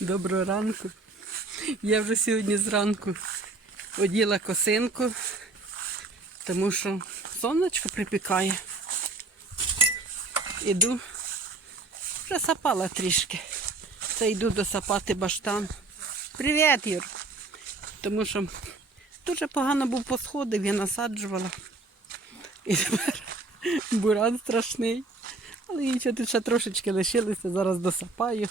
Доброго ранку. Я вже сьогодні зранку оділа косинку, тому що сонечко припікає. Іду, вже сапала трішки. Це йду досапати баштан. Привіт, Юр! Тому що дуже погано був посходив, я насаджувала. І тепер буран страшний. Але нічого, ще трошечки лишилося, зараз досапаю.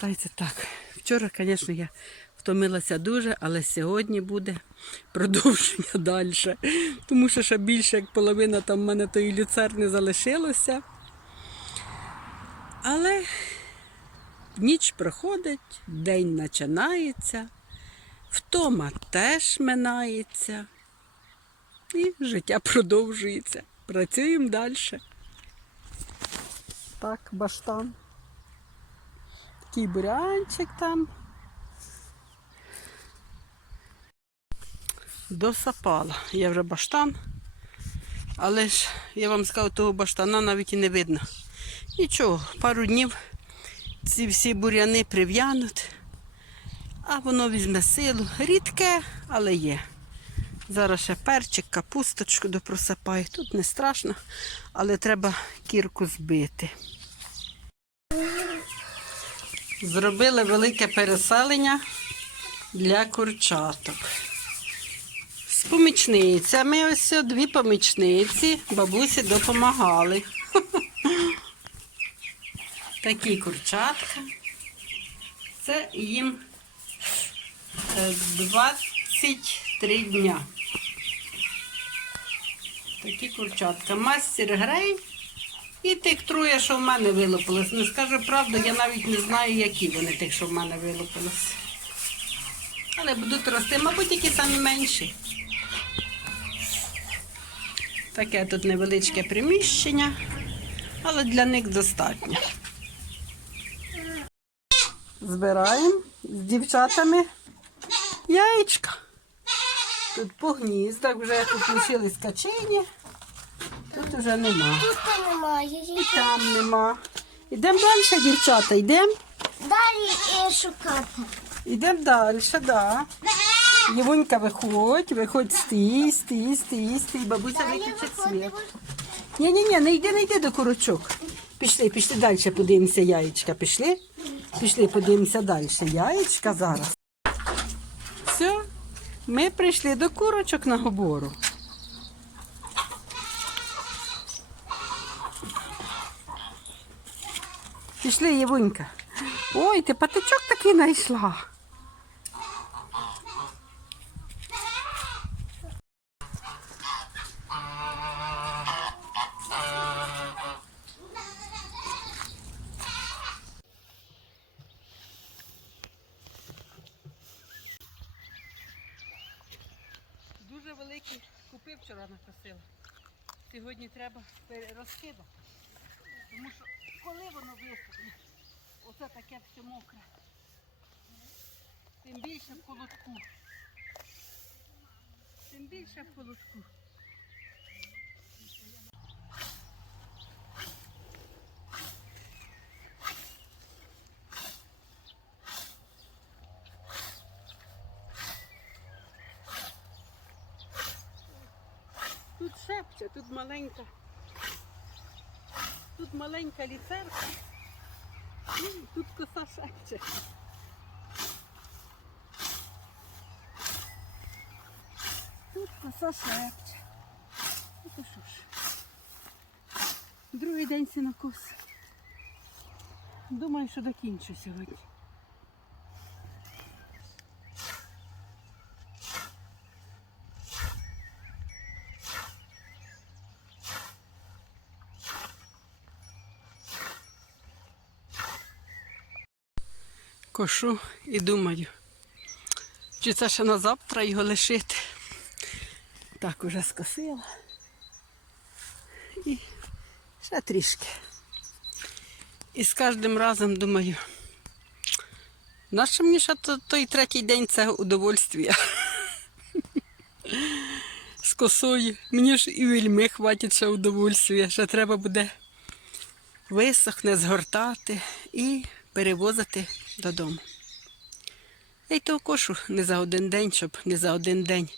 Це так. Вчора, звісно, я втомилася дуже, але сьогодні буде продовження далі. Тому що ще більше як половина там в мене тої люцерни залишилося. Але ніч проходить, день починається, втома теж минається. І життя продовжується. Працюємо далі. Так, баштан. Такий бурянчик там. Досапала. Я вже баштан. Але ж я вам скажу, того баштана навіть і не видно. Нічого, пару днів ці всі буряни прив'януть, а воно візьме силу. Рідке, але є. Зараз ще перчик, капусточку допросипаю. Тут не страшно, але треба кірку збити. Зробили велике переселення для курчаток. З помічницями ось дві помічниці бабусі допомагали. Такі курчатка. Це їм е, 23 дня. Такі курчатка. Мастер грей і тих троє, що в мене вилупилось. Не скажу правду, я навіть не знаю, які вони тих, що в мене вилупились. Але будуть рости, мабуть, які самі менші. Таке тут невеличке приміщення, але для них достатньо. Збираємо з дівчатами яєчка. Тут по гніздах вже тут лишились качені. Тут вже нема. Тут немає. І там нема. Ідемо далі, дівчата, йдемо. Далі шукати. Йдемо далі, да. Євонька, виходь, виходь, стій, стій, стій, стій. Бабуся виключить світ. Ні, ні, ні, не йди, не йди до курочок. Пішли, пішли далі, подивимося яєчка. Пішли. Пішли, подивимося далі. Яєчка зараз. Все, ми прийшли до курочок на гобору. Пішли, Євунька. Ой, ти патичок такий знайшла. Дуже великий купив вчора накосила. Сьогодні треба розкидати. Тому що коли воно висохне, оце таке все мокре. Тим більше в холодку. Тим більше в холодку. Тут шепче, тут маленька. Маленька ліцерка. Тут коса шепче. Тут коса шепче. Ну то що ж. Другий день сінокос. Думаю, що докінчу сьогодні. Кошу і думаю, чи це ще на завтра його лишити. Так, уже скосила. І ще трішки. І з кожним разом думаю, нащо мені ще той третій день це удовольствія. З косою. Мені ж і вельми хватить ще удовольствия. Ще треба буде висохне, згортати і перевозити додому. Я й того кошу не за один день, щоб не за один день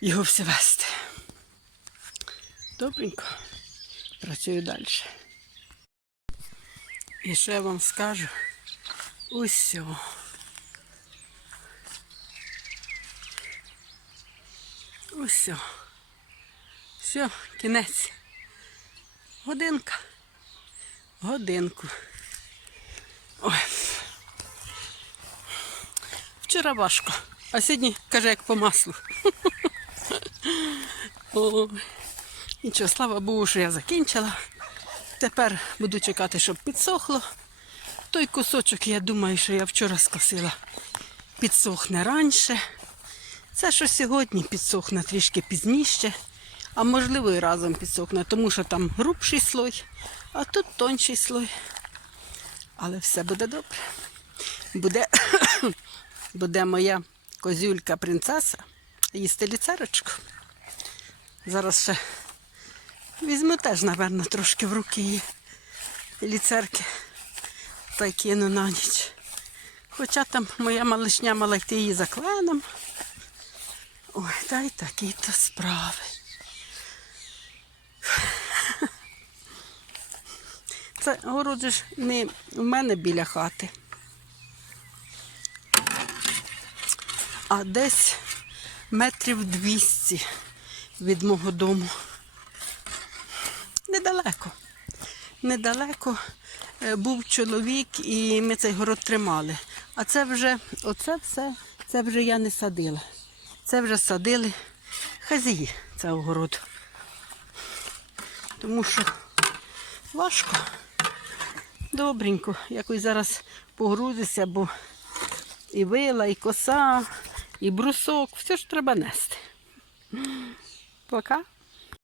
його все вести. Добренько, працюю далі. І ще вам скажу усьо. Усьо. Все, кінець. Годинка. Годинку. Ой. Вчора важко, а сьогодні, каже, як по маслу. Нічого, слава Богу, що я закінчила. Тепер буду чекати, щоб підсохло. Той кусочок, я думаю, що я вчора скосила, підсохне раніше. Це що сьогодні підсохне трішки пізніше, а можливо і разом підсохне, тому що там грубший слой, а тут тонший слой. Але все буде добре. Буде, буде моя козюлька принцеса їсти ліцерочку. Зараз ще візьму теж, напевно, трошки в руки її ліцерки та й кину на ніч. Хоча там моя малишня мала йти її за кленом. Ой, та й такі то справи. Це город ж не в мене біля хати, а десь метрів 200 від мого дому. Недалеко. Недалеко е, був чоловік, і ми цей город тримали. А це вже, оце все, це вже я не садила. Це вже садили хазії цього городу. Тому що важко. Добренько. Якось зараз погрузися, бо і вила, і коса, і брусок. Все ж треба нести. Пока.